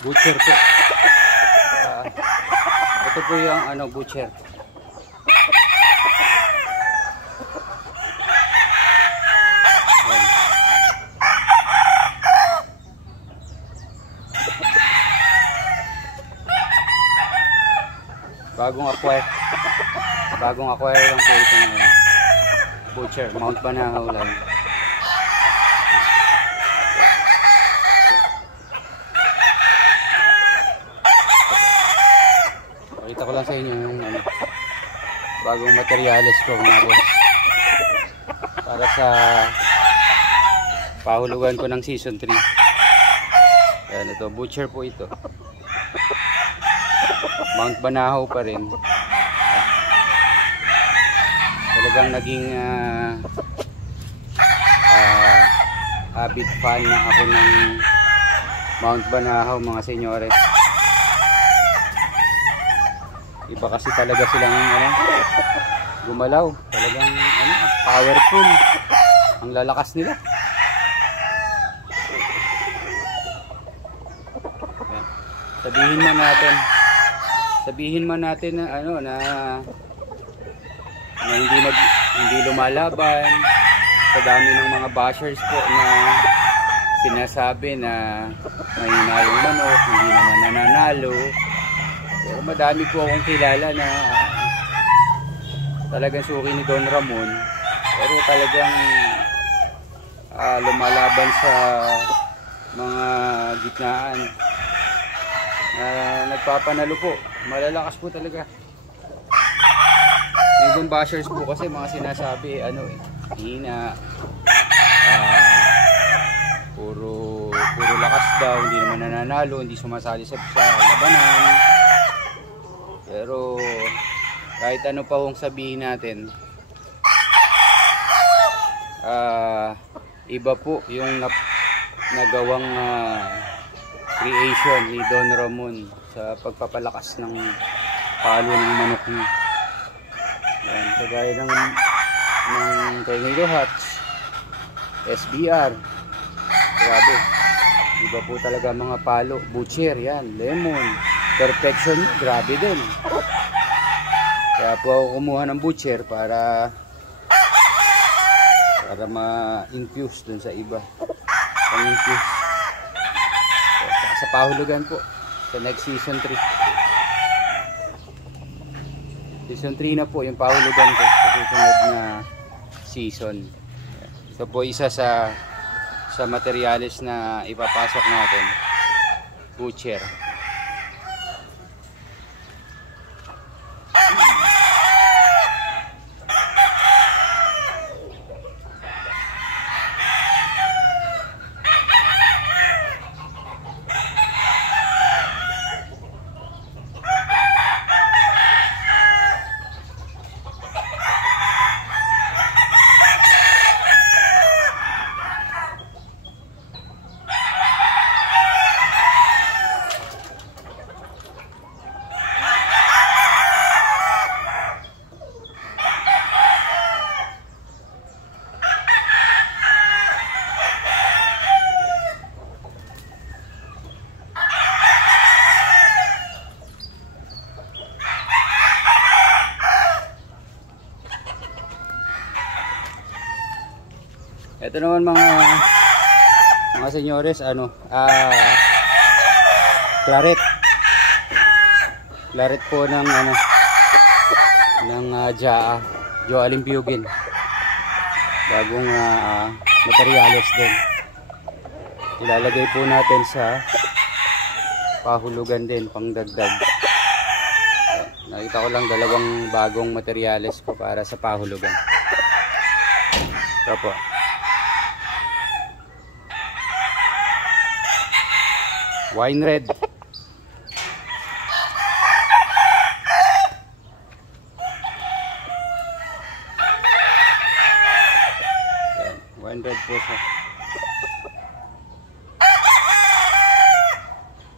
Butcher po. Ito po yung butcher. Ayan. Bagong acquire lang po itong butcher, Mount Banahaw lang. Pakita ko lang sa inyo yung bagong materyales ko mga boss, para sa pahulugan ko ng season 3. Ayan, ito butcher po ito, Mount Banahaw pa rin. Talagang naging avid fan na ako ng Mount Banahaw mga senyores. Iba kasi talaga silang gumalaw, talagang powerful, ang lalakas nila. Ayan. Sabihin man natin na hindi lumalaban, sa dami ng mga bashers po na sinasabi na mahina yung manok, hindi naman nananalo. Pero madami po akong kilala na talagang suki ni Don Ramon, pero talagang lumalaban sa mga gitnaan, nagpapanalo po, malalakas po talaga. Yung bashers po kasi mga sinasabi hina, puro lakas daw, hindi naman nananalo, hindi sumasali sa labanan. Pero kahit ano pa hong sabihin natin, iba po yung nagawang creation ni Don Ramon sa pagpapalakas ng palo ng manok niya. Yan, kagaya ng Tornado Hatch, SBR, grabe, iba po talaga mga palo. Butcher, yan, Lemon, Perfection, grabe din. Kaya po ako kumuha ng butcher para ma-infuse dun sa iba, pang-infuse sa pahulugan po sa next season 3. Season 3 na po yung pahulugan ko sa susunod na season. Ito po isa sa materyales na ipapasok natin, butcher. Ito naman mga senyores, claret po ng Joalin Pugin, bagong materyales din, ilalagay po natin sa pahulugan din, pangdagdag. Nakita ko lang dalawang bagong materyales ko para sa pahulugan. Ito po, wine red, wine red po siya,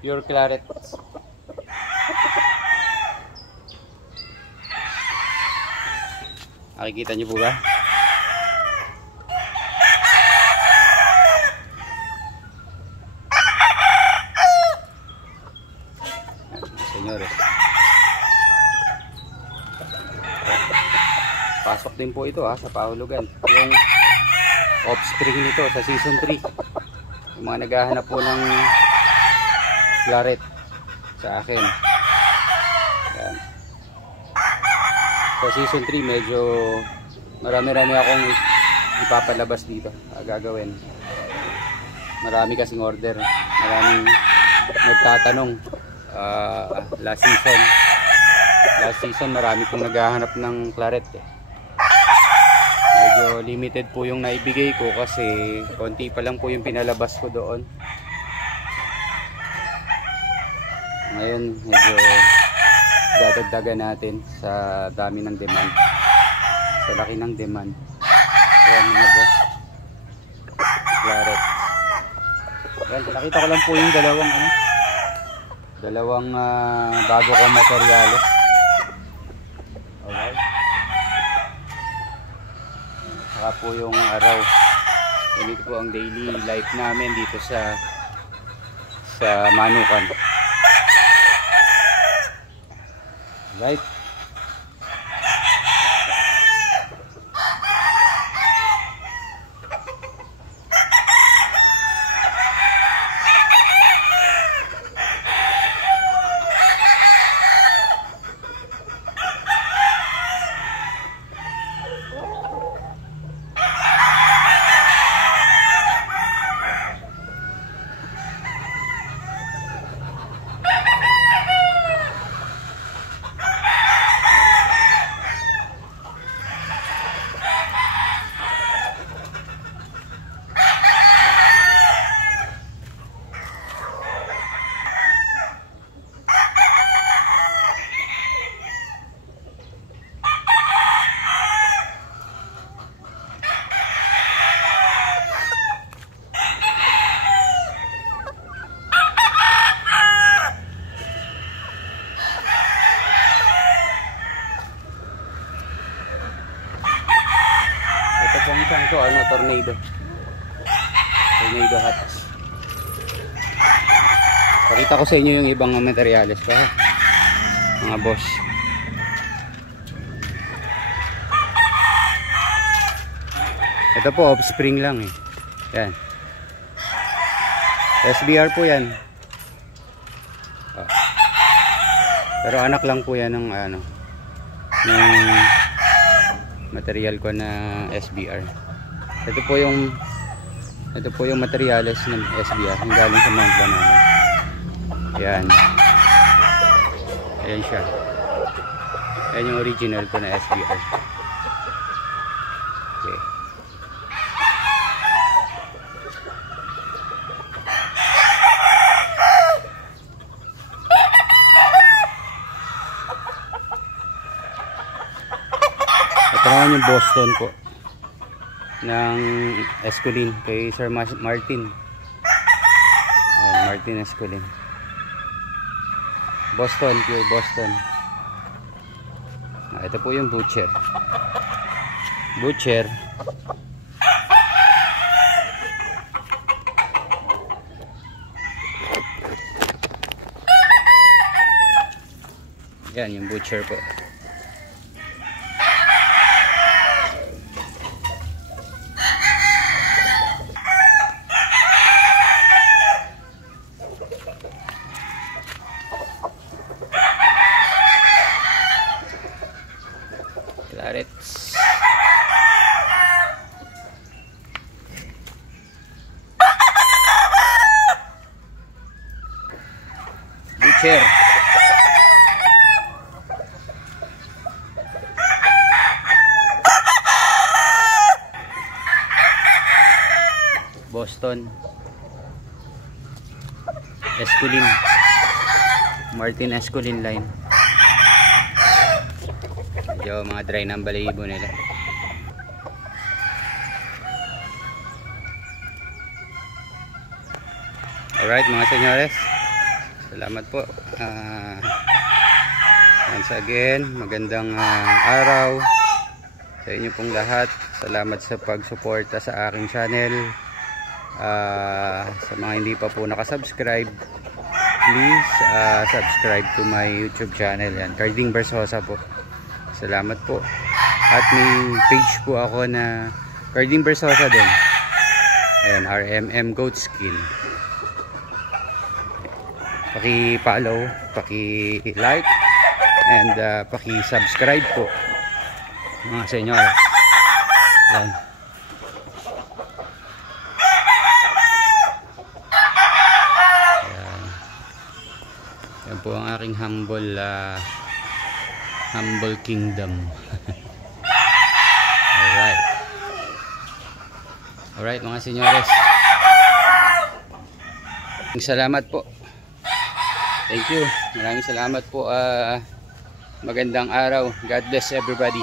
pure claret. Nakikita niyo po ba? senyores. Pasok din po ito sa pahulugan. Yung offspring nito sa season 3. Yung mga naghahanap po ng claret sa akin. Yan. Sa season 3 medyo marami-rami akong ipapalabas dito. Gagawin. Marami kasing order. Maraming nagtatanong. Last season marami pong naghahanap ng claret medyo limited po yung naibigay ko kasi konti pa lang po yung pinalabas ko doon. Ngayon medyo dadagdagan natin sa dami ng demand, sa laki ng demand. Ayan mga boss, claret. Ayan, nakita ko lang po yung dalawang bago kong materyales. Alright. Saka po yung araw. Ganito po ang daily life namin dito sa Manukan. Right. Tornado hats. Pakita ko sa inyo yung ibang materyales pa mga boss. Ito po offspring lang yan, SBR po yan. Pero anak lang po yan ng ng material ko na SBR. Ito po yung materyales ng SBR yung galing sa Mount Banahaw. Yan. Ayan siya. Ayan yung original ko na SBR. Okay. Ito naman yung Boston po ng Esculin kay Sir Martin. Ayan, Martin Esculin. Boston, pure Boston. Ito po yung Butcher. Yan yung Butcher po. Clarets. Butcher. Boston. Esculin. Martin Esculin line. Medyo mga dry ng balahibo nila. Alright mga senyores, salamat po. Once again, magandang araw sa inyo pong lahat. Salamat sa pagsuporta sa aking channel. Sa mga hindi pa po nakasubscribe, please subscribe to my YouTube channel. Yan, Carding Bersosa po. Salamat po. At may page po ako na Carding Bersosa din. Ayan, RMM Goat Skin. Paki-follow, paki-like, and paki-subscribe po mga senyor. Ayan. Yan po ang aking humble kingdom. Alright mga senyores, salamat po. Thank you, maraming salamat po. Magandang araw. God bless everybody.